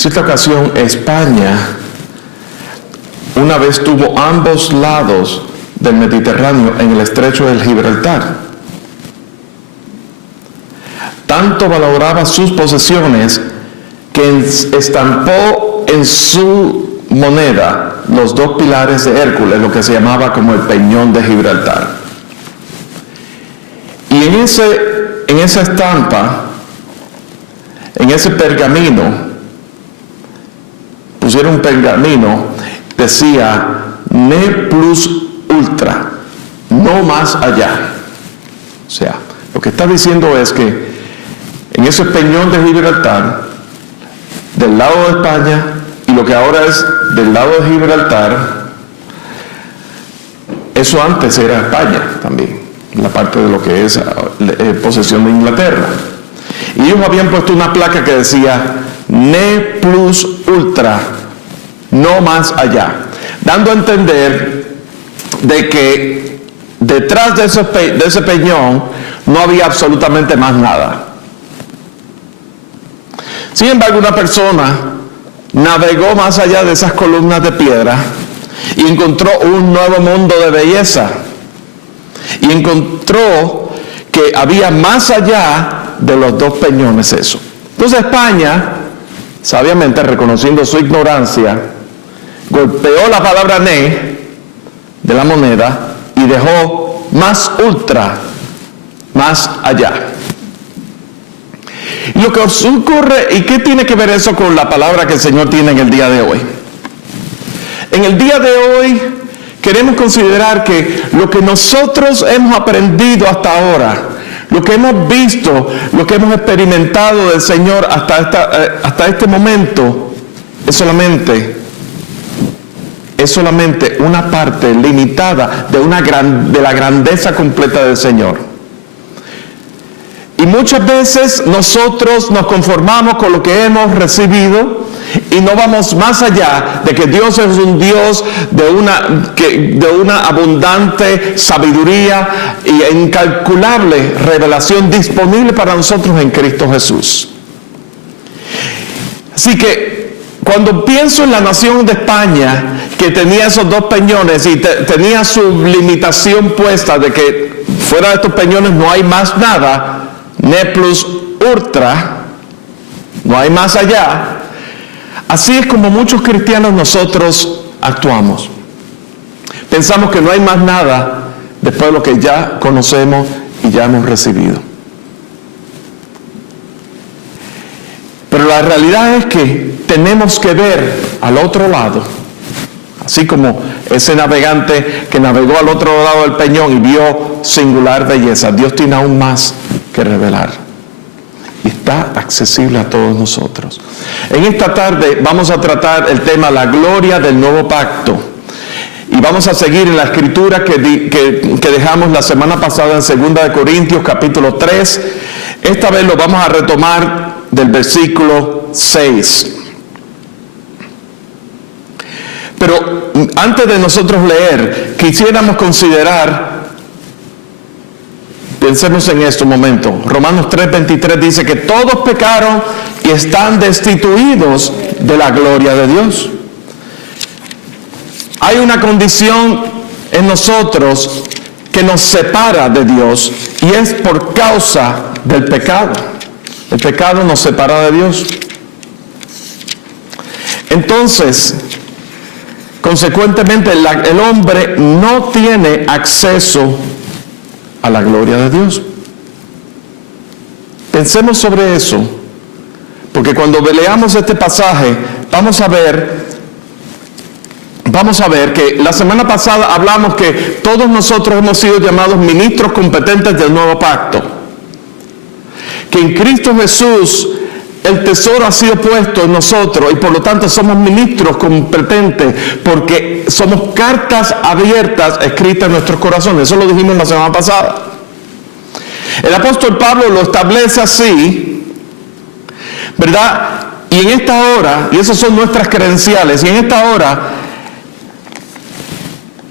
cierta ocasión España una vez tuvo ambos lados del Mediterráneo en el estrecho del Gibraltar. Tanto valoraba sus posesiones que estampó en su moneda los dos pilares de Hércules, lo que se llamaba como el Peñón de Gibraltar. Y en esa estampa, en ese pergamino, pusieron un pergamino, decía ne plus ultra, no más allá. O sea, lo que está diciendo es que en ese Peñón de Gibraltar, del lado de España y lo que ahora es del lado de Gibraltar, eso antes era España también, la parte de lo que es posesión de Inglaterra. Y ellos habían puesto una placa que decía ne plus ultra, no más allá, dando a entender de que detrás de ese peñón no había absolutamente más nada. Sin embargo, una persona navegó más allá de esas columnas de piedra y encontró un nuevo mundo de belleza. Y encontró que había más allá de los dos peñones eso. Entonces España, sabiamente reconociendo su ignorancia, golpeó la palabra ne de la moneda y dejó más ultra, más allá. Y lo que ocurre, ¿y qué tiene que ver eso con la palabra que el Señor tiene en el día de hoy? En el día de hoy queremos considerar que lo que nosotros hemos aprendido hasta ahora, lo que hemos visto, lo que hemos experimentado del Señor hasta este momento, es solamente una parte limitada de la grandeza completa del Señor. Y muchas veces nosotros nos conformamos con lo que hemos recibido y no vamos más allá de que Dios es un Dios de una abundante sabiduría e incalculable revelación disponible para nosotros en Cristo Jesús. Así que cuando pienso en la nación de España, que tenía esos dos peñones y tenía su limitación puesta de que fuera de estos peñones no hay más nada, ne plus ultra, no hay más allá. Así es como muchos cristianos nosotros actuamos. Pensamos que no hay más nada después de lo que ya conocemos y ya hemos recibido. Pero la realidad es que tenemos que ver al otro lado, así como ese navegante que navegó al otro lado del peñón y vio singular belleza. Dios tiene aún más que revelar y está accesible a todos nosotros. En esta tarde vamos a tratar el tema la gloria del nuevo pacto y vamos a seguir en la escritura que dejamos la semana pasada en 2 Corintios capítulo 3. Esta vez lo vamos a retomar del versículo 6. Pero antes de nosotros leer, quisiéramos considerar, pensemos en esto un momento. Romanos 3:23 dice que todos pecaron y están destituidos de la gloria de Dios. Hay una condición en nosotros que nos separa de Dios y es por causa del pecado. El pecado nos separa de Dios. Entonces, consecuentemente, el hombre no tiene acceso a la gloria de Dios. Pensemos sobre eso, porque cuando leamos este pasaje, vamos a ver que la semana pasada hablamos que todos nosotros hemos sido llamados ministros competentes del nuevo pacto. Que en Cristo Jesús el tesoro ha sido puesto en nosotros y por lo tanto somos ministros competentes porque somos cartas abiertas escritas en nuestros corazones. Eso lo dijimos la semana pasada. El apóstol Pablo lo establece así, ¿verdad? Y en esta hora, y esas son nuestras credenciales, y en esta hora,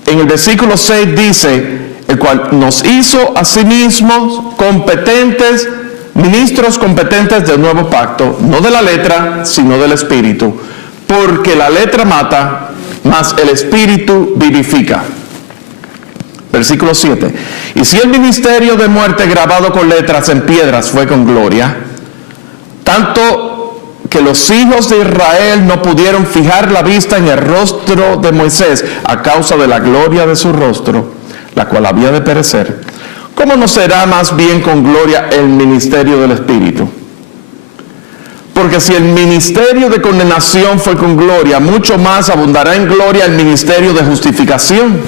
en el versículo 6 dice, el cual nos hizo a sí mismos competentes ministros competentes del nuevo pacto, no de la letra, sino del espíritu, porque la letra mata, mas el espíritu vivifica. Versículo 7. Y si el ministerio de muerte grabado con letras en piedras fue con gloria, tanto que los hijos de Israel no pudieron fijar la vista en el rostro de Moisés a causa de la gloria de su rostro, la cual había de perecer, ¿cómo no será más bien con gloria el ministerio del Espíritu? Porque si el ministerio de condenación fue con gloria, mucho más abundará en gloria el ministerio de justificación.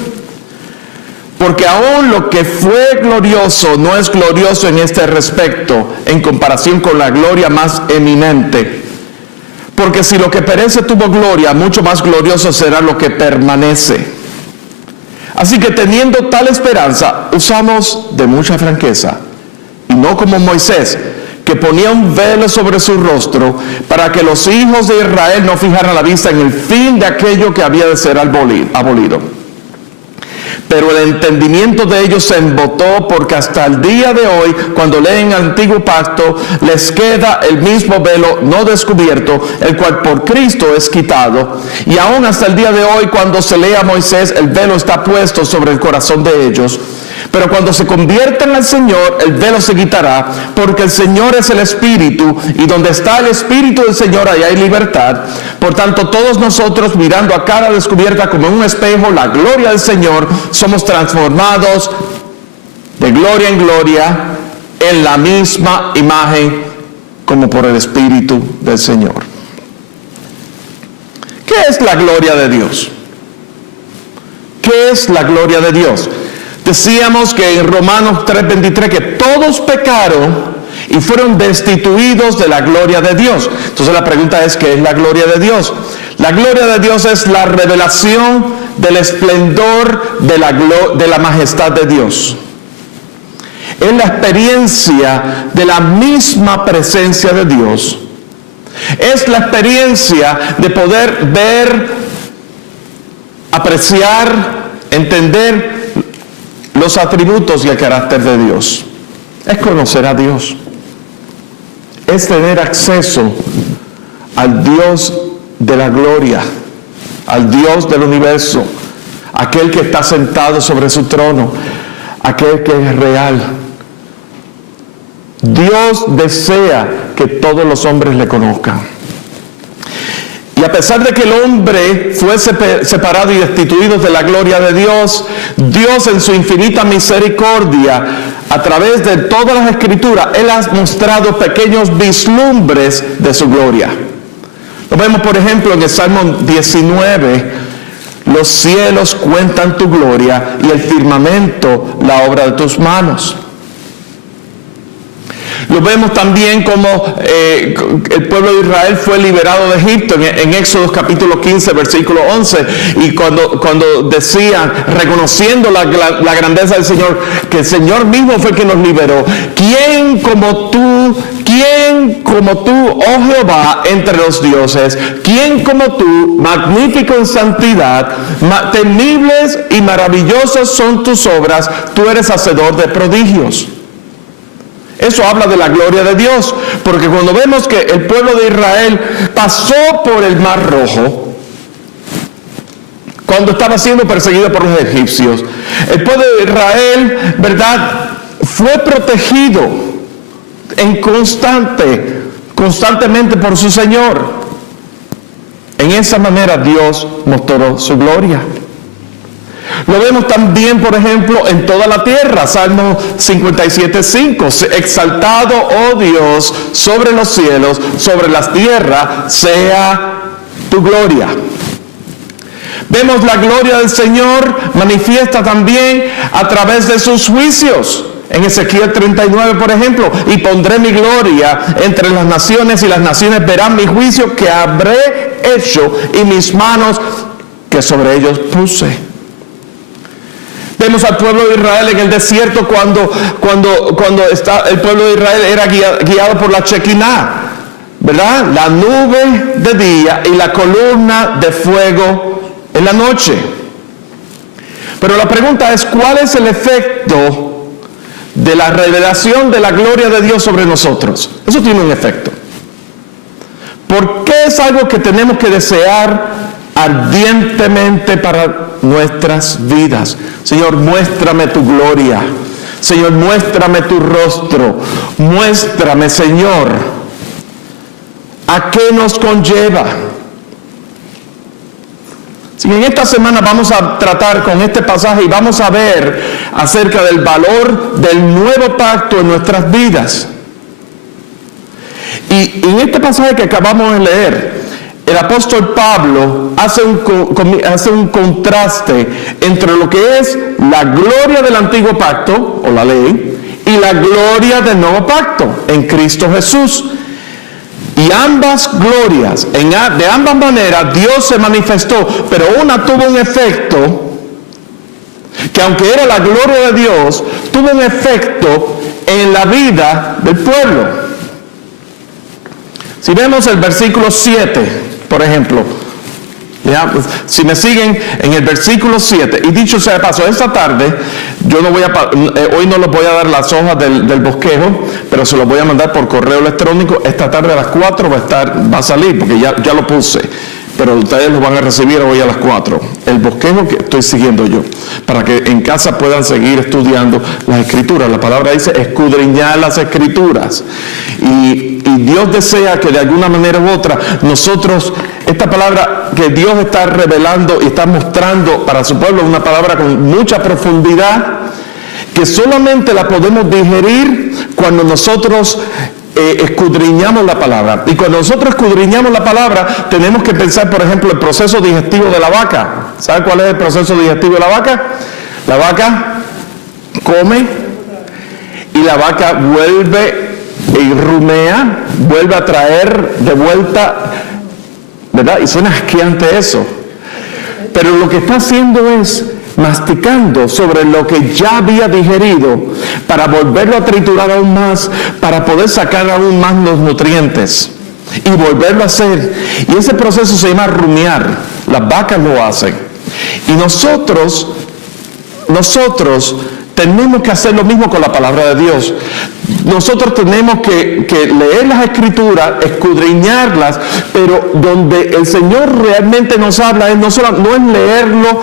Porque aún lo que fue glorioso no es glorioso en este respecto, en comparación con la gloria más eminente. Porque si lo que perece tuvo gloria, mucho más glorioso será lo que permanece. Así que teniendo tal esperanza, usamos de mucha franqueza, y no como Moisés, que ponía un velo sobre su rostro, para que los hijos de Israel no fijaran la vista en el fin de aquello que había de ser abolido. Pero el entendimiento de ellos se embotó, porque hasta el día de hoy, cuando leen el antiguo pacto, les queda el mismo velo no descubierto, el cual por Cristo es quitado. Y aún hasta el día de hoy, cuando se lee a Moisés, el velo está puesto sobre el corazón de ellos. Pero cuando se convierten al Señor, el velo se quitará, porque el Señor es el Espíritu, y donde está el Espíritu del Señor, allá hay libertad. Por tanto, todos nosotros, mirando a cara descubierta como en un espejo la gloria del Señor, somos transformados de gloria en gloria en la misma imagen como por el Espíritu del Señor. ¿Qué es la gloria de Dios? ¿Qué es la gloria de Dios? Decíamos que en Romanos 3:23 que todos pecaron y fueron destituidos de la gloria de Dios. Entonces la pregunta es, ¿qué es la gloria de Dios? La gloria de Dios es la revelación del esplendor de la majestad de Dios. Es la experiencia de la misma presencia de Dios. Es la experiencia de poder ver, apreciar, entender los atributos y el carácter de Dios. Es conocer a Dios. Es tener acceso al Dios de la gloria, al Dios del universo, aquel que está sentado sobre su trono, aquel que es real. Dios desea que todos los hombres le conozcan. Y a pesar de que el hombre fue separado y destituido de la gloria de Dios, Dios en su infinita misericordia, a través de todas las escrituras, Él ha mostrado pequeños vislumbres de su gloria. Lo vemos, por ejemplo, en el Salmo 19, los cielos cuentan tu gloria y el firmamento la obra de tus manos. Lo vemos también como el pueblo de Israel fue liberado de Egipto en Éxodo capítulo 15, versículo 11. Y cuando decían, reconociendo la grandeza del Señor, que el Señor mismo fue quien nos liberó. ¿Quién como tú, oh Jehová, entre los dioses? ¿Quién como tú, magnífico en santidad, temibles y maravillosas son tus obras? Tú eres hacedor de prodigios. Eso habla de la gloria de Dios, porque cuando vemos que el pueblo de Israel pasó por el Mar Rojo, cuando estaba siendo perseguido por los egipcios, el pueblo de Israel, ¿verdad?, fue protegido constantemente por su Señor. En esa manera Dios mostró su gloria. Lo vemos también, por ejemplo, en toda la tierra. Salmo 57:5. Exaltado, oh Dios, sobre los cielos, sobre las tierras, sea tu gloria. Vemos la gloria del Señor manifiesta también a través de sus juicios. En Ezequiel 39, por ejemplo, y pondré mi gloria entre las naciones, y las naciones verán mi juicio que habré hecho, y mis manos que sobre ellos puse. Vemos al pueblo de Israel en el desierto cuando el pueblo de Israel era guiado por la Shekinah, ¿verdad? La nube de día y la columna de fuego en la noche. Pero la pregunta es, ¿cuál es el efecto de la revelación de la gloria de Dios sobre nosotros. Eso tiene un efecto. ¿Por qué es algo que tenemos que desear ardientemente para nuestras vidas? Señor, muéstrame tu gloria. Señor, muéstrame tu rostro. Muéstrame, Señor, ¿a qué nos conlleva? Si en esta semana vamos a tratar con este pasaje y vamos a ver acerca del valor del nuevo pacto en nuestras vidas. Y en este pasaje que acabamos de leer, el apóstol Pablo hace un contraste entre lo que es la gloria del antiguo pacto, o la ley, y la gloria del nuevo pacto en Cristo Jesús. Y ambas glorias, de ambas maneras, Dios se manifestó, pero una tuvo un efecto, que aunque era la gloria de Dios, tuvo un efecto en la vida del pueblo. Si vemos el versículo 7, por ejemplo, ¿ya? Si me siguen en el versículo 7, y dicho sea de paso, esta tarde, hoy no les voy a dar las hojas del bosquejo, pero se los voy a mandar por correo electrónico. Esta tarde a las 4 va a salir, porque ya lo puse, pero ustedes lo van a recibir hoy a las 4. El bosquejo que estoy siguiendo yo, para que en casa puedan seguir estudiando las Escrituras. La palabra dice escudriñar las Escrituras. Y Dios desea que de alguna manera u otra nosotros, esta palabra que Dios está revelando y está mostrando para su pueblo, es una palabra con mucha profundidad, que solamente la podemos digerir cuando nosotros escudriñamos la palabra. Y cuando nosotros escudriñamos la palabra, tenemos que pensar, por ejemplo, el proceso digestivo de la vaca. ¿Sabe cuál es el proceso digestivo de la vaca? La vaca come y la vaca vuelve y rumea, vuelve a traer de vuelta, ¿verdad? Y suena asqueante eso. Pero lo que está haciendo es masticando sobre lo que ya había digerido para volverlo a triturar aún más, para poder sacar aún más los nutrientes y volverlo a hacer. Y ese proceso se llama rumiar. Las vacas lo hacen. Y nosotros tenemos que hacer lo mismo con la palabra de Dios. Nosotros tenemos que leer las Escrituras, escudriñarlas, pero donde el Señor realmente nos habla no es leerlo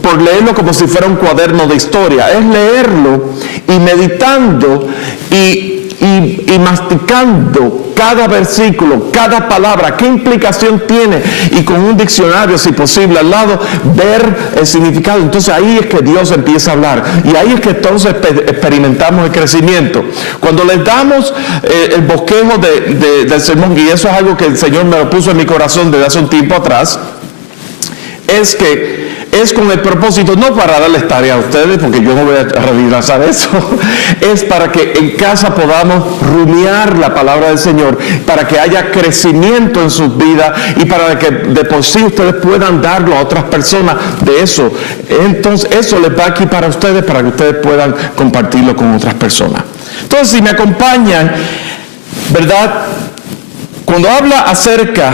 por leerlo como si fuera un cuaderno de historia, es leerlo y meditando y masticando cada versículo, cada palabra, qué implicación tiene, y con un diccionario, si posible, al lado, ver el significado. Entonces ahí es que Dios empieza a hablar, y ahí es que entonces experimentamos el crecimiento. Cuando les damos el bosquejo del sermón, y eso es algo que el Señor me lo puso en mi corazón desde hace un tiempo atrás, es con el propósito, no para darles tarea a ustedes, porque yo no voy a revisar eso, es para que en casa podamos rumiar la palabra del Señor, para que haya crecimiento en sus vidas y para que de por sí ustedes puedan darlo a otras personas de eso. Entonces eso les va aquí para ustedes, para que ustedes puedan compartirlo con otras personas. Entonces, si me acompañan, ¿verdad? Cuando habla acerca,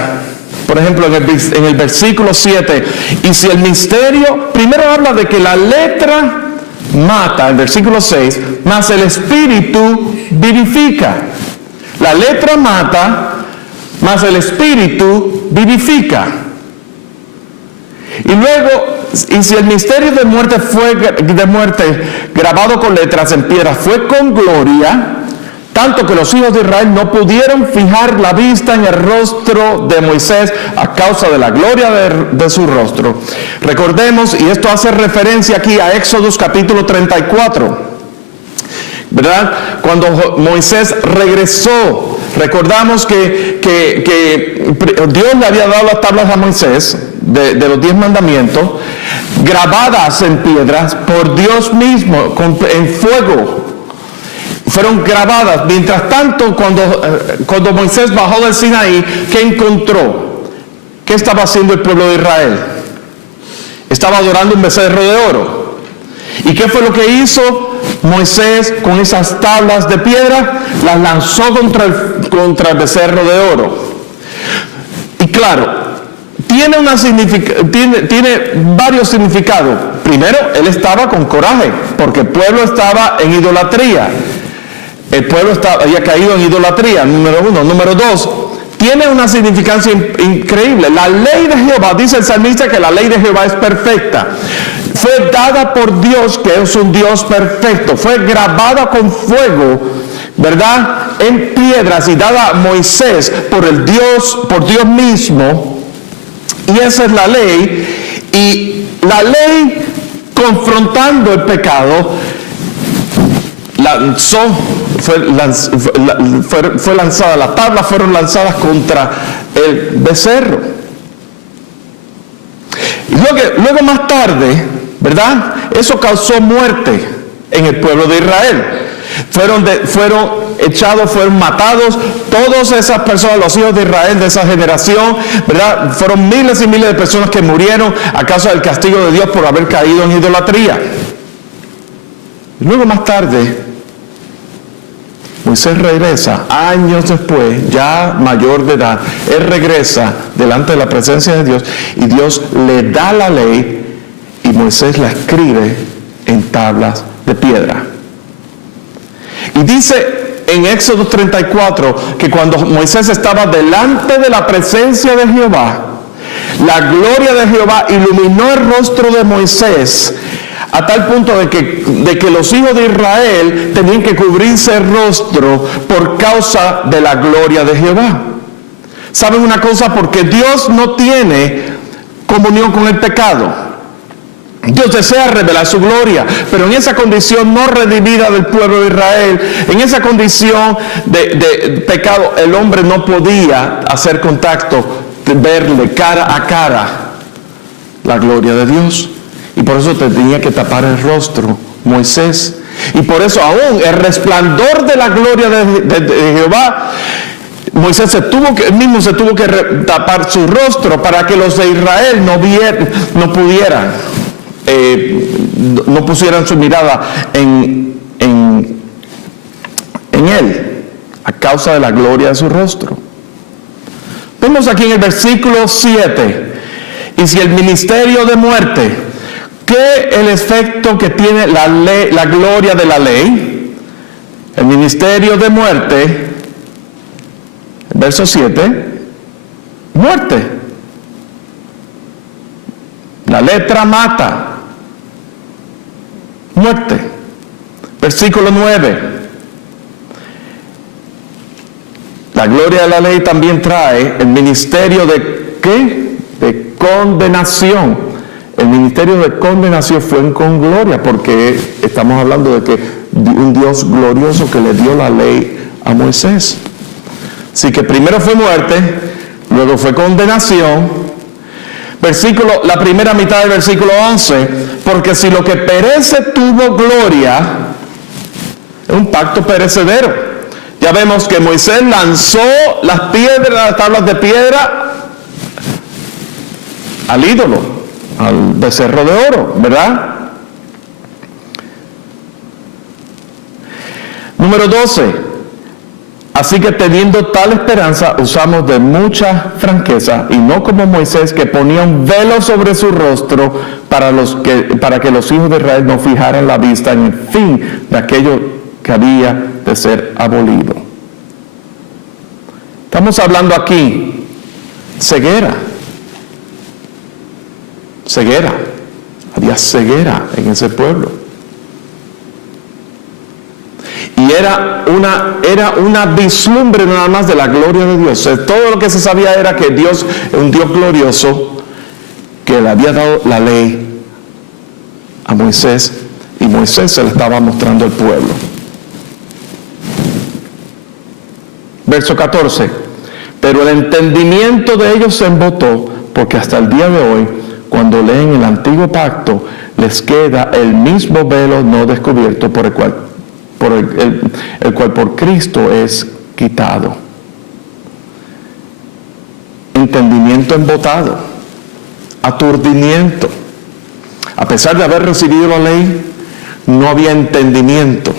por ejemplo, en el versículo 7, y si el misterio, primero habla de que la letra mata, el versículo 6, mas el espíritu vivifica. La letra mata, mas el espíritu vivifica. Y luego, y si el misterio de muerte grabado con letras en piedra fue con gloria, tanto que los hijos de Israel no pudieron fijar la vista en el rostro de Moisés a causa de la gloria de su rostro. Recordemos, y esto hace referencia aquí a Éxodo capítulo 34, ¿verdad? Cuando Moisés regresó, recordamos que Dios le había dado las tablas a Moisés de los 10 mandamientos, grabadas en piedras por Dios mismo, en fuego. Fueron grabadas. Mientras tanto, cuando Moisés bajó del Sinaí, ¿qué encontró? ¿Qué estaba haciendo el pueblo de Israel? Estaba adorando un becerro de oro. ¿Y qué fue lo que hizo Moisés con esas tablas de piedra? Las lanzó contra el becerro de oro. Y claro, tiene varios significados. Primero, él estaba con coraje, porque el pueblo estaba en idolatría. El pueblo había caído en idolatría, número uno. Número dos, tiene una significancia increíble. La ley de Jehová, dice el salmista que la ley de Jehová es perfecta. Fue dada por Dios, que es un Dios perfecto. Fue grabada con fuego, ¿verdad?, en piedras, y dada a Moisés por Dios mismo. Y esa es la ley. Y la ley, confrontando el pecado, fue lanzada, las tablas fueron lanzadas contra el becerro. Y luego más tarde, ¿verdad?, eso causó muerte en el pueblo de Israel. Fueron matados todas esas personas, los hijos de Israel de esa generación, ¿verdad? Fueron miles y miles de personas que murieron a causa del castigo de Dios por haber caído en idolatría. Y luego más tarde, Moisés regresa, años después, ya mayor de edad. Él regresa delante de la presencia de Dios, y Dios le da la ley, y Moisés la escribe en tablas de piedra. Y dice en Éxodo 34 que cuando Moisés estaba delante de la presencia de Jehová, la gloria de Jehová iluminó el rostro de Moisés, a tal punto de que los hijos de Israel tenían que cubrirse el rostro por causa de la gloria de Jehová. ¿Saben una cosa? Porque Dios no tiene comunión con el pecado. Dios desea revelar su gloria, pero en esa condición no redimida del pueblo de Israel, en esa condición de pecado, el hombre no podía hacer contacto, verle cara a cara la gloria de Dios. Y por eso tenía que tapar el rostro Moisés. Y por eso aún el resplandor de la gloria de Jehová, Moisés él mismo se tuvo que tapar su rostro para que los de Israel no pusieran su mirada en él, a causa de la gloria de su rostro. Vemos aquí en el versículo 7, y si el ministerio de muerte, ¿qué el efecto que tiene la gloria de la ley? El ministerio de muerte, verso 7, muerte. La letra mata. Muerte. Versículo 9. La gloria de la ley también trae el ministerio de ¿qué? De condenación. El ministerio de condenación fue con gloria, porque estamos hablando de que un Dios glorioso que le dio la ley a Moisés. Así que primero fue muerte, luego fue condenación. La primera mitad del versículo 11, porque si lo que perece tuvo gloria, es un pacto perecedero. Ya vemos que Moisés lanzó las tablas de piedra al ídolo, al becerro de oro, ¿verdad? Número 12. Así que teniendo tal esperanza, usamos de mucha franqueza, y no como Moisés, que ponía un velo sobre su rostro para que los hijos de Israel no fijaran la vista en el fin de aquello que había de ser abolido. Estamos hablando aquí ceguera. Ceguera. Había ceguera en ese pueblo. Y era una vislumbre nada más de la gloria de Dios. Todo lo que se sabía era que Dios es un Dios glorioso, que le había dado la ley a Moisés, y Moisés se la estaba mostrando al pueblo. Verso 14. Pero el entendimiento de ellos se embotó, porque hasta el día de hoy, cuando leen el antiguo pacto, les queda el mismo velo no descubierto por el cual por Cristo es quitado. Entendimiento embotado, aturdimiento. A pesar de haber recibido la ley, no había entendimiento.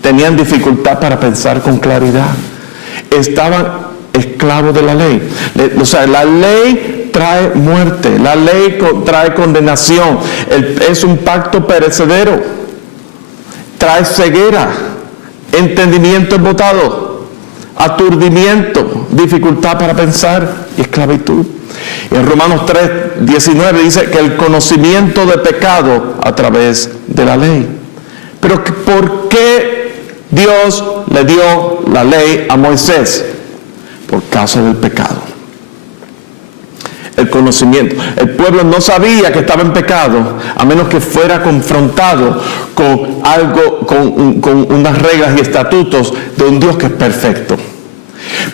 Tenían dificultad para pensar con claridad. Estaban esclavos de la ley. O sea, la ley trae muerte, la ley trae condenación, es un pacto perecedero, trae ceguera, entendimiento embotado, aturdimiento, dificultad para pensar y esclavitud. En Romanos 3:19 dice que el conocimiento de pecado a través de la ley. Pero ¿por qué Dios le dio la ley a Moisés? Por causa del pecado. El conocimiento. El pueblo no sabía que estaba en pecado a menos que fuera confrontado con algo, con unas reglas y estatutos de un Dios que es perfecto.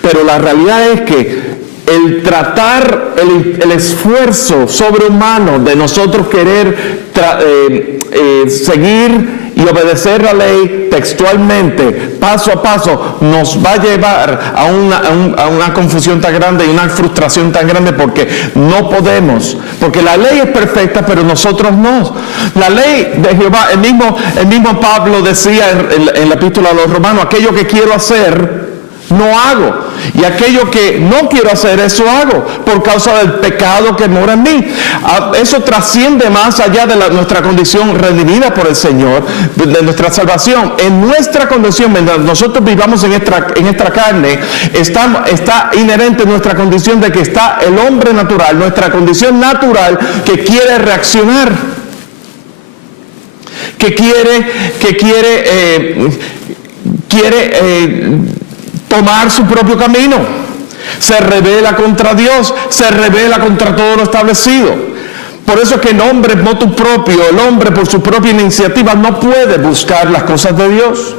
Pero la realidad es que el tratar, el esfuerzo sobrehumano de nosotros querer seguir y obedecer la ley textualmente, paso a paso, nos va a llevar a una confusión tan grande y una frustración tan grande porque no podemos, porque la ley es perfecta pero nosotros no. La ley de Jehová, el mismo Pablo decía en la epístola a los Romanos, aquello que quiero hacer no hago, y aquello que no quiero hacer, eso hago, por causa del pecado que mora en mí. Eso trasciende más allá de nuestra condición redimida por el Señor, de nuestra salvación. En nuestra condición, mientras nosotros vivamos en esta carne, está inherente nuestra condición de que está el hombre natural, nuestra condición natural que quiere reaccionar, que quiere tomar su propio camino, se rebela contra Dios, se rebela contra todo lo establecido. Por eso es que el hombre motu propio, el hombre por su propia iniciativa no puede buscar las cosas de Dios,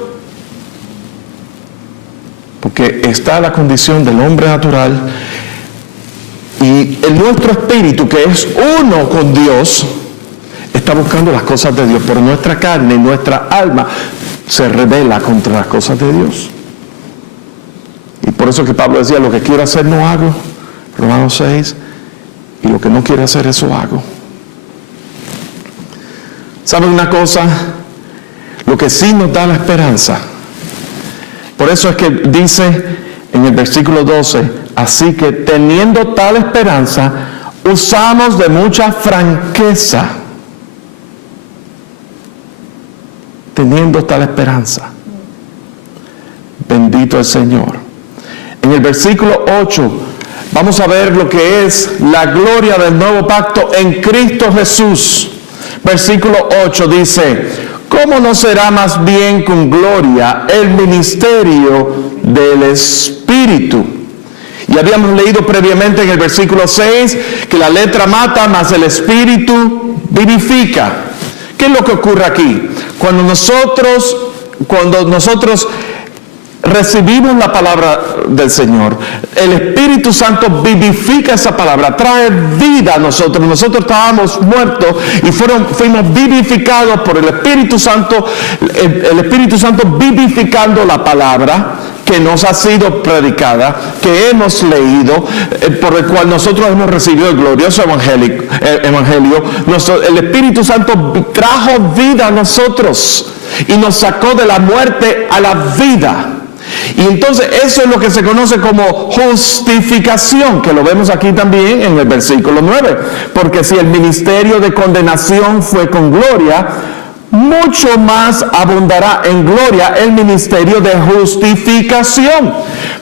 porque está la condición del hombre natural y nuestro espíritu, que es uno con Dios, está buscando las cosas de Dios, pero nuestra carne y nuestra alma se rebela contra las cosas de Dios. Y por eso que Pablo decía, lo que quiero hacer no hago, Romanos 6, y lo que no quiero hacer, eso hago. ¿Saben una cosa? Lo que sí nos da la esperanza. Por eso es que dice en el versículo 12, así que teniendo tal esperanza, usamos de mucha franqueza. Teniendo tal esperanza. Bendito el Señor. En el versículo 8 vamos a ver lo que es la gloria del nuevo pacto en Cristo Jesús. Versículo 8 dice, ¿cómo no será más bien con gloria el ministerio del Espíritu? Y habíamos leído previamente en el versículo 6 que la letra mata, mas el Espíritu vivifica. ¿Qué es lo que ocurre aquí? Cuando nosotros recibimos la palabra del Señor, el Espíritu Santo vivifica esa palabra, trae vida a nosotros. Nosotros estábamos muertos y fuimos vivificados por el Espíritu Santo, el Espíritu Santo vivificando la palabra que nos ha sido predicada, que hemos leído, por el cual nosotros hemos recibido el glorioso evangelio. El Espíritu Santo trajo vida a nosotros y nos sacó de la muerte a la vida. Y entonces eso es lo que se conoce como justificación, que lo vemos aquí también en el versículo 9. Porque si el ministerio de condenación fue con gloria, mucho más abundará en gloria el ministerio de justificación.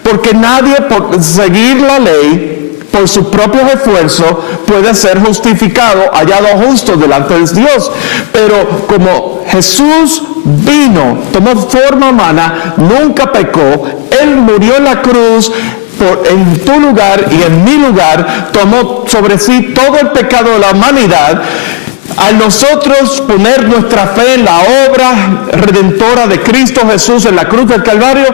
Porque nadie por seguir la ley, por sus propios esfuerzos, puede ser justificado, hallado justo delante de Dios. Pero como Jesús vino, tomó forma humana, nunca pecó, Él murió en la cruz en tu lugar y en mi lugar, tomó sobre sí todo el pecado de la humanidad. Al nosotros poner nuestra fe en la obra redentora de Cristo Jesús en la cruz del Calvario,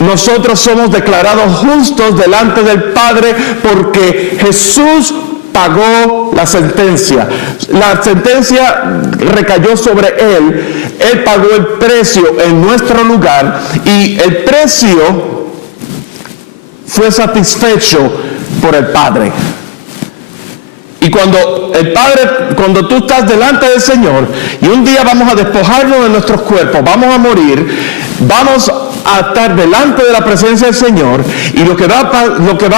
nosotros somos declarados justos delante del Padre porque Jesús pagó la sentencia. La sentencia recayó sobre Él. Él pagó el precio en nuestro lugar y el precio fue satisfecho por el Padre. Y cuando tú estás delante del Señor y un día vamos a despojarnos de nuestros cuerpos, vamos a morir, vamos a estar delante de la presencia del Señor, y lo que va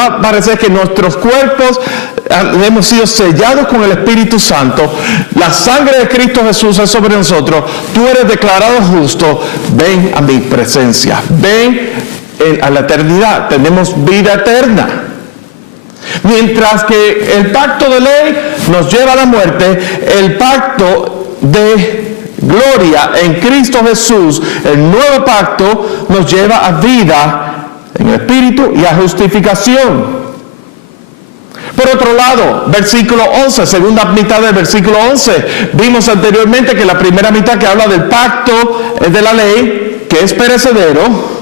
a parecer es que nuestros cuerpos hemos sido sellados con el Espíritu Santo, la sangre de Cristo Jesús es sobre nosotros, tú eres declarado justo, ven a mi presencia, ven a la eternidad, tenemos vida eterna. Mientras que el pacto de ley nos lleva a la muerte, el pacto de gloria en Cristo Jesús, el nuevo pacto, nos lleva a vida en el Espíritu y a justificación. Por otro lado, versículo 11, segunda mitad del versículo 11, vimos anteriormente que la primera mitad que habla del pacto de la ley, que es perecedero,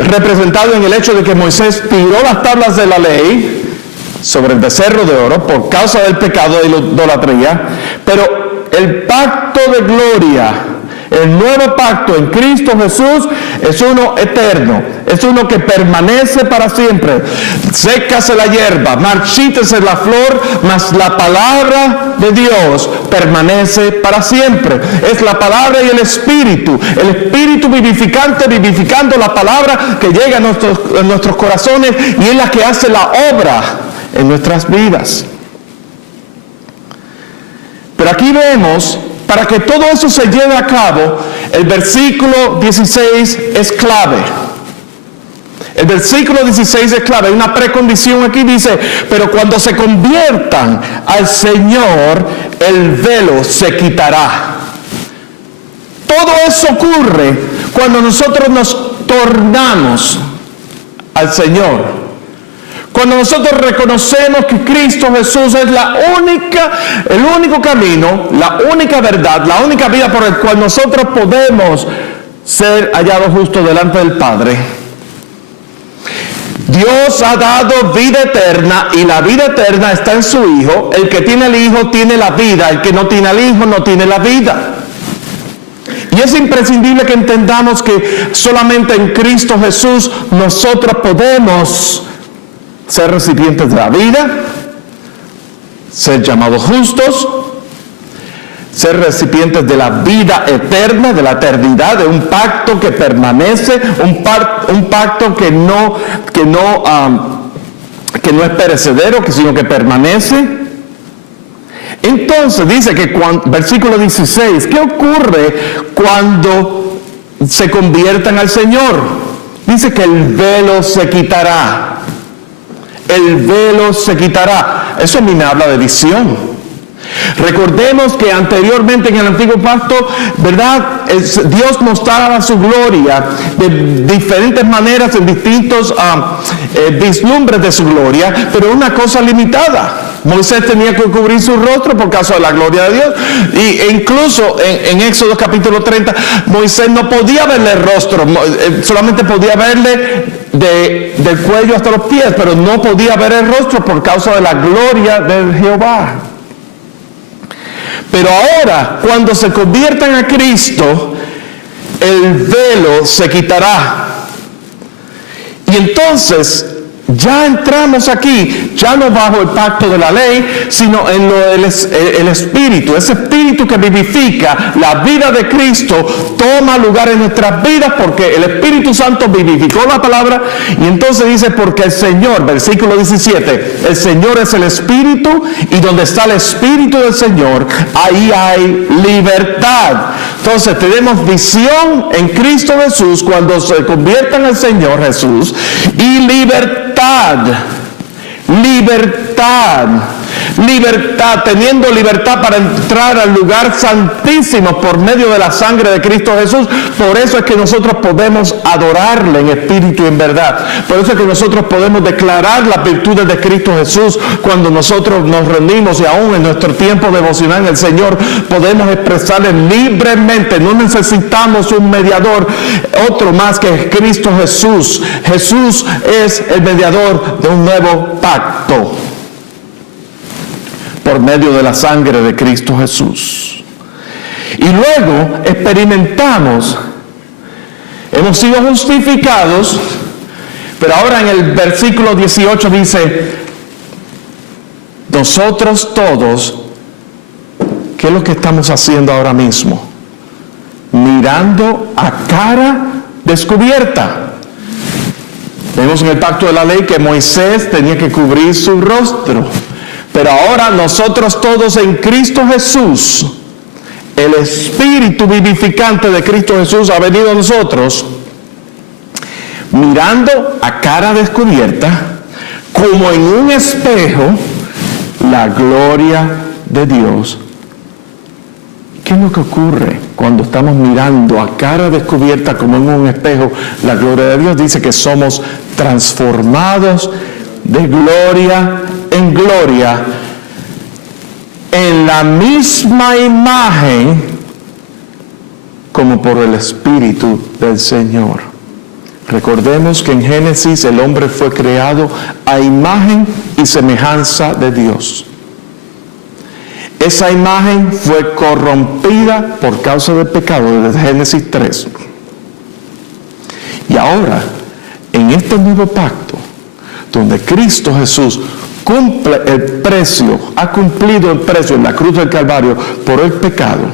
representado en el hecho de que Moisés tiró las tablas de la ley sobre el becerro de oro por causa del pecado de la idolatría, pero el pacto de gloria, el nuevo pacto en Cristo Jesús, es uno eterno, es uno que permanece para siempre. Sécase la hierba, marchítese la flor, mas la palabra de Dios permanece para siempre. Es la palabra y el Espíritu vivificante, vivificando la palabra que llega a nuestros corazones, y es la que hace la obra en nuestras vidas. Pero aquí vemos, para que todo eso se lleve a cabo, el versículo 16 es clave. El versículo 16 es clave. Hay una precondición aquí, dice, pero cuando se conviertan al Señor, el velo se quitará. Todo eso ocurre cuando nosotros nos tornamos al Señor. Cuando nosotros reconocemos que Cristo Jesús es el único camino, la única verdad, la única vida por el cual nosotros podemos ser hallados justos delante del Padre. Dios ha dado vida eterna, y la vida eterna está en su Hijo. El que tiene al Hijo tiene la vida, el que no tiene al Hijo no tiene la vida. Y es imprescindible que entendamos que solamente en Cristo Jesús nosotros podemos ser recipientes de la vida, ser llamados justos, ser recipientes de la vida eterna, de la eternidad, de un pacto que permanece, un pacto que no es perecedero, sino que permanece. Entonces dice que versículo 16, ¿qué ocurre cuando se conviertan al Señor? Dice que el velo se quitará. El velo se quitará. Eso a mí me habla de visión. Recordemos que anteriormente en el antiguo pacto, ¿verdad? Dios mostraba su gloria de diferentes maneras, en distintos vislumbres de su gloria, pero una cosa limitada. Moisés tenía que cubrir su rostro por causa de la gloria de Dios. E incluso en Éxodo capítulo 30, Moisés no podía verle el rostro, solamente podía verle del cuello hasta los pies, pero no podía ver el rostro por causa de la gloria de Jehová. Pero ahora, cuando se conviertan a Cristo, el velo se quitará. Y entonces ya entramos aquí, ya no bajo el pacto de la ley, sino en el Espíritu. Ese Espíritu que vivifica la vida de Cristo toma lugar en nuestras vidas, porque el Espíritu Santo vivificó la palabra. Y entonces dice, porque el Señor, versículo 17, el Señor es el Espíritu, y donde está el Espíritu del Señor, ahí hay libertad. Entonces tenemos visión en Cristo Jesús cuando se conviertan al Señor Jesús, y libertad, teniendo libertad para entrar al lugar santísimo por medio de la sangre de Cristo Jesús. Por eso es que nosotros podemos adorarle en espíritu y en verdad. Por eso es que nosotros podemos declarar las virtudes de Cristo Jesús cuando nosotros nos reunimos, y aún en nuestro tiempo devocional en el Señor podemos expresarle libremente. No necesitamos un mediador, otro más que Cristo Jesús. Jesús es el mediador de un nuevo pacto por medio de la sangre de Cristo Jesús. Y luego experimentamos, hemos sido justificados, pero ahora en el versículo 18 dice, nosotros todos, ¿qué es lo que estamos haciendo ahora mismo? mirando a cara descubierta. Vemos en el pacto de la ley que Moisés tenía que cubrir su rostro. Pero ahora nosotros todos en Cristo Jesús, el Espíritu vivificante de Cristo Jesús ha venido a nosotros, mirando a cara descubierta, como en un espejo, la gloria de Dios. ¿Qué es lo que ocurre cuando estamos mirando a cara descubierta como en un espejo la gloria de Dios? Dice que somos transformados de gloria en gloria en la misma imagen como por el Espíritu del Señor. Recordemos que en Génesis el hombre fue creado a imagen y semejanza de Dios. Esa imagen fue corrompida por causa del pecado desde Génesis 3. Y ahora, en este nuevo pacto, donde Cristo Jesús cumple el precio, ha cumplido el precio en la cruz del Calvario por el pecado,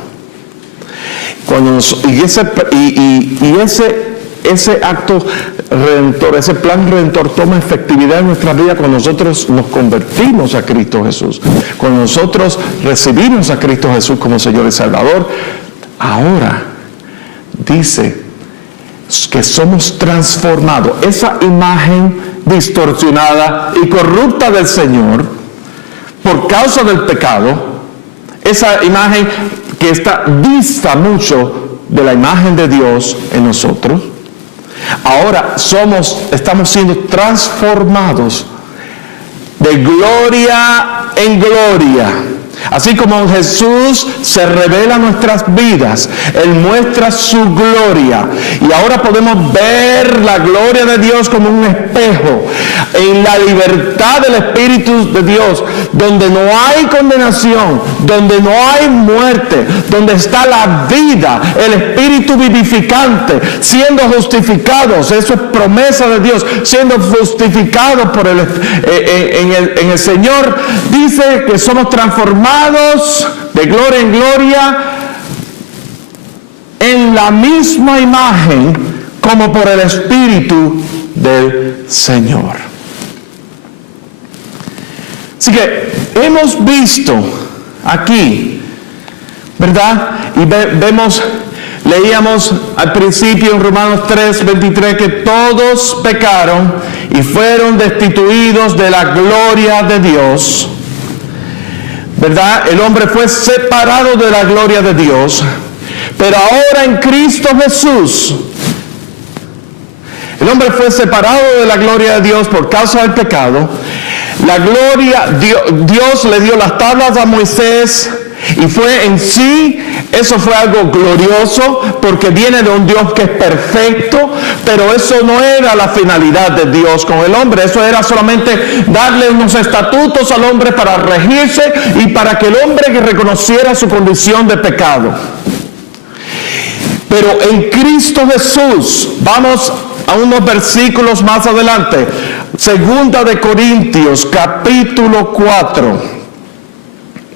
ese acto redentor, ese plan redentor toma efectividad en nuestra vida cuando nosotros nos convertimos a Cristo Jesús, cuando nosotros recibimos a Cristo Jesús como Señor y Salvador. Ahora dice que somos transformados. Esa imagen distorsionada y corrupta del Señor por causa del pecado, esa imagen que está dista mucho de la imagen de Dios en nosotros, ahora estamos siendo transformados de gloria en gloria. Así como Jesús se revela en nuestras vidas, Él muestra su gloria. Y ahora podemos ver la gloria de Dios como un espejo, en la libertad del Espíritu de Dios, donde no hay condenación, donde no hay muerte, donde está la vida, el Espíritu vivificante, siendo justificados. Eso es promesa de Dios, siendo justificados por en el Señor. Dice que somos transformados de gloria en gloria en la misma imagen como por el Espíritu del Señor. Así que hemos visto aquí, ¿verdad? Y leíamos al principio en Romanos 3:23 que todos pecaron y fueron destituidos de la gloria de Dios. ¿Verdad? El hombre fue separado de la gloria de Dios, pero ahora en Cristo Jesús, el hombre fue separado de la gloria de Dios por causa del pecado. La gloria, Dios le dio las tablas a Moisés y fue en sí, eso fue algo glorioso porque viene de un Dios que es perfecto, pero eso no era la finalidad de Dios con el hombre. Eso era solamente darle unos estatutos al hombre para regirse y para que el hombre que reconociera su condición de pecado. Pero en Cristo Jesús, vamos a unos versículos más adelante, 2 de Corintios capítulo 4.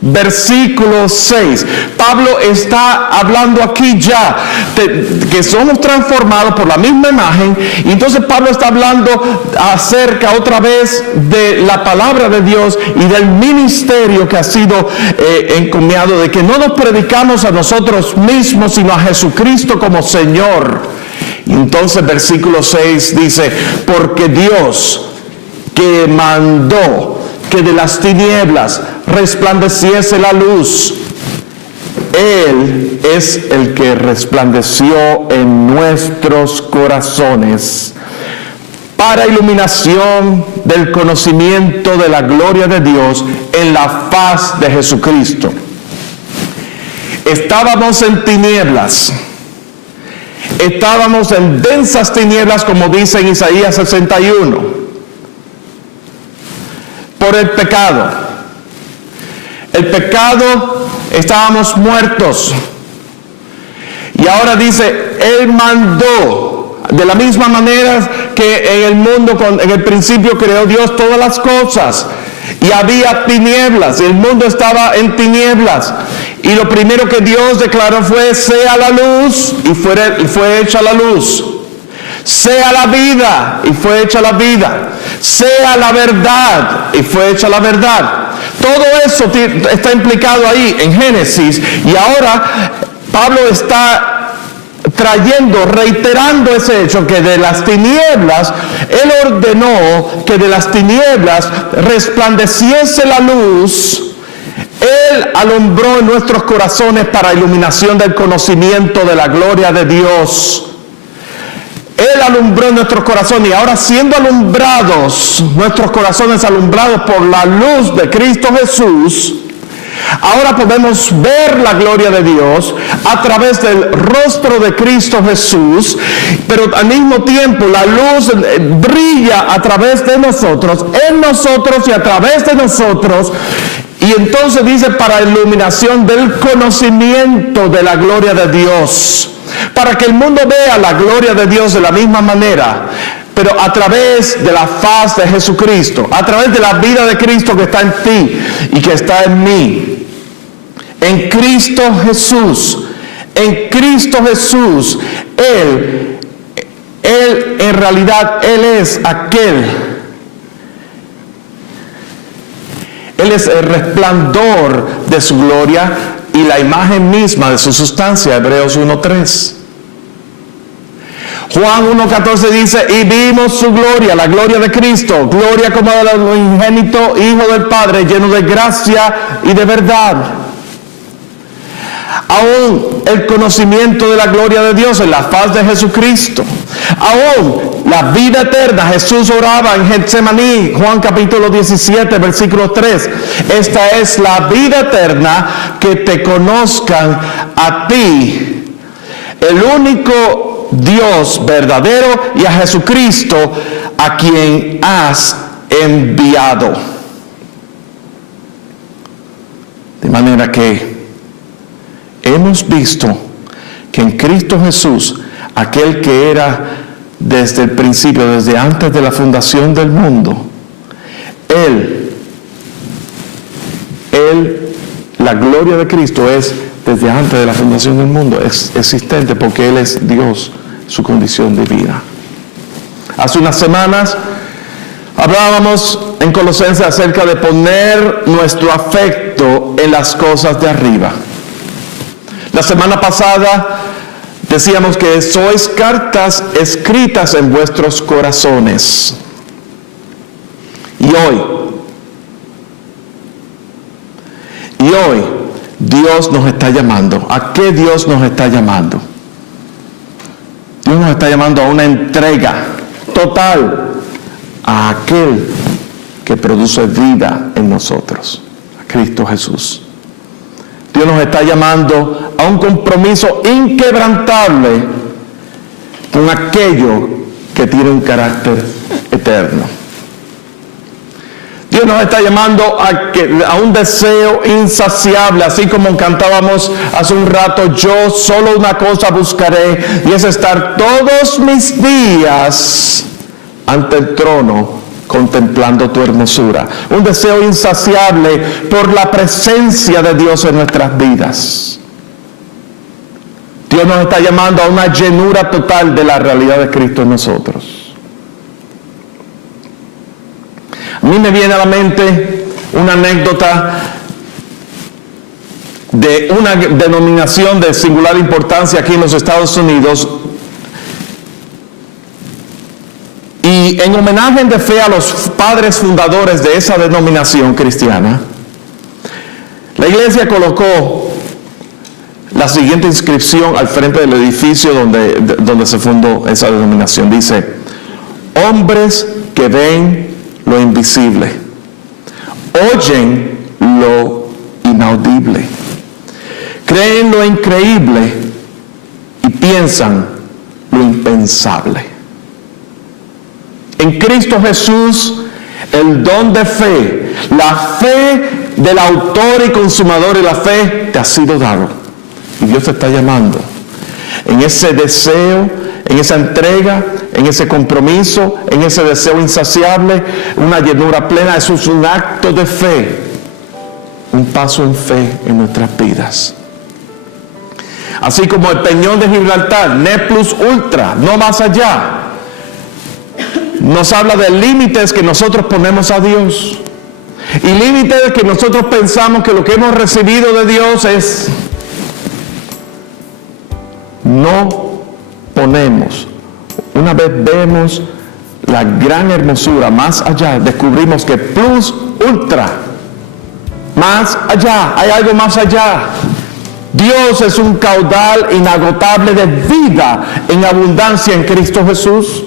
Versículo 6. Pablo está hablando aquí ya que somos transformados por la misma imagen. Y entonces Pablo está hablando acerca otra vez de la palabra de Dios y del ministerio que ha sido encomiado, de que no nos predicamos a nosotros mismos sino a Jesucristo como Señor. Y entonces versículo 6 dice: porque Dios, que mandó que de las tinieblas resplandeciese la luz, Él es el que resplandeció en nuestros corazones para iluminación del conocimiento de la gloria de Dios en la faz de Jesucristo. Estábamos en tinieblas, estábamos en densas tinieblas, como dice en Isaías 61. Por el pecado. El pecado, estábamos muertos. Y ahora dice, Él mandó, de la misma manera que en el mundo, en el principio creó Dios todas las cosas. Y había tinieblas, el mundo estaba en tinieblas. Y lo primero que Dios declaró fue: sea la luz, y fue hecha la luz. Sea la vida, y fue hecha la vida. Sea la verdad, y fue hecha la verdad. Todo eso está implicado ahí en Génesis. Y ahora Pablo está reiterando ese hecho, que de las tinieblas, Él ordenó que de las tinieblas resplandeciese la luz. Él alumbró en nuestros corazones para iluminación del conocimiento de la gloria de Dios. Él alumbró en nuestros corazones, y ahora, siendo alumbrados, nuestros corazones alumbrados por la luz de Cristo Jesús, ahora podemos ver la gloria de Dios a través del rostro de Cristo Jesús, pero al mismo tiempo la luz brilla a través de nosotros, en nosotros y a través de nosotros. Y entonces dice: para iluminación del conocimiento de la gloria de Dios, para que el mundo vea la gloria de Dios de la misma manera, pero a través de la faz de Jesucristo, a través de la vida de Cristo que está en ti y que está en mí. En Cristo Jesús, en Cristo Jesús, Él en realidad, Él es Él es el resplandor de su gloria y la imagen misma de su sustancia. Hebreos 1:3. Juan 1:14 dice: y vimos su gloria, la gloria de Cristo, gloria como del unigénito Hijo del Padre, lleno de gracia y de verdad. Aún el conocimiento de la gloria de Dios en la faz de Jesucristo. Aún la vida eterna. Jesús oraba en Getsemaní, Juan capítulo 17, versículo 3. Esta es la vida eterna, que te conozcan a ti, el único Dios verdadero, y a Jesucristo, a quien has enviado. De manera que hemos visto que en Cristo Jesús, aquel que era desde el principio, desde antes de la fundación del mundo, la gloria de Cristo es desde antes de la fundación del mundo, es existente porque Él es Dios, su condición divina. Hace unas semanas hablábamos en Colosenses acerca de poner nuestro afecto en las cosas de arriba. La semana pasada decíamos que sois cartas escritas en vuestros corazones. Y hoy Dios nos está llamando. ¿A qué Dios nos está llamando? Dios nos está llamando a una entrega total a aquel que produce vida en nosotros, a Cristo Jesús. Dios nos está llamando a un compromiso inquebrantable con aquello que tiene un carácter eterno. Dios nos está llamando a un deseo insaciable, así como cantábamos hace un rato: yo solo una cosa buscaré, y es estar todos mis días ante el trono contemplando tu hermosura. Un deseo insaciable por la presencia de Dios en nuestras vidas. Dios nos está llamando a una llenura total de la realidad de Cristo en nosotros. A mí me viene a la mente una anécdota de una denominación de singular importancia aquí en los Estados Unidos. Y en homenaje de fe a los padres fundadores de esa denominación cristiana, la iglesia colocó la siguiente inscripción al frente del edificio donde se fundó esa denominación. Dice: hombres que ven lo invisible, oyen lo inaudible, creen lo increíble y piensan lo impensable. En Cristo Jesús, el don de fe, la fe del autor y consumador de la fe, te ha sido dado. Y Dios te está llamando en ese deseo, en esa entrega, en ese compromiso, en ese deseo insaciable, una llenura plena. Eso es un acto de fe. un paso en fe en nuestras vidas. Así como el peñón de Gibraltar, ne plus ultra, no más allá, nos habla de límites que nosotros ponemos a Dios. Y límites que nosotros pensamos que lo que hemos recibido de Dios es... No ponemos. Una vez vemos la gran hermosura más allá, descubrimos que plus ultra, más allá, hay algo más allá. Dios es un caudal inagotable de vida en abundancia en Cristo Jesús.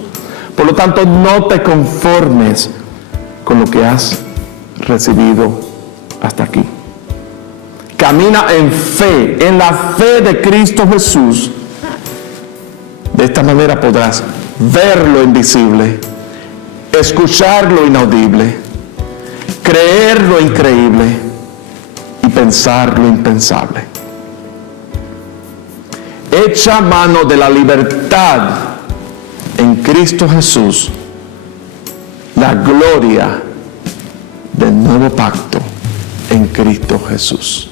Por lo tanto, no te conformes con lo que has recibido hasta aquí. Camina en fe, en la fe de Cristo Jesús. De esta manera podrás ver lo invisible, escuchar lo inaudible, creer lo increíble y pensar lo impensable. Echa mano de la libertad en Cristo Jesús, la gloria del nuevo pacto en Cristo Jesús.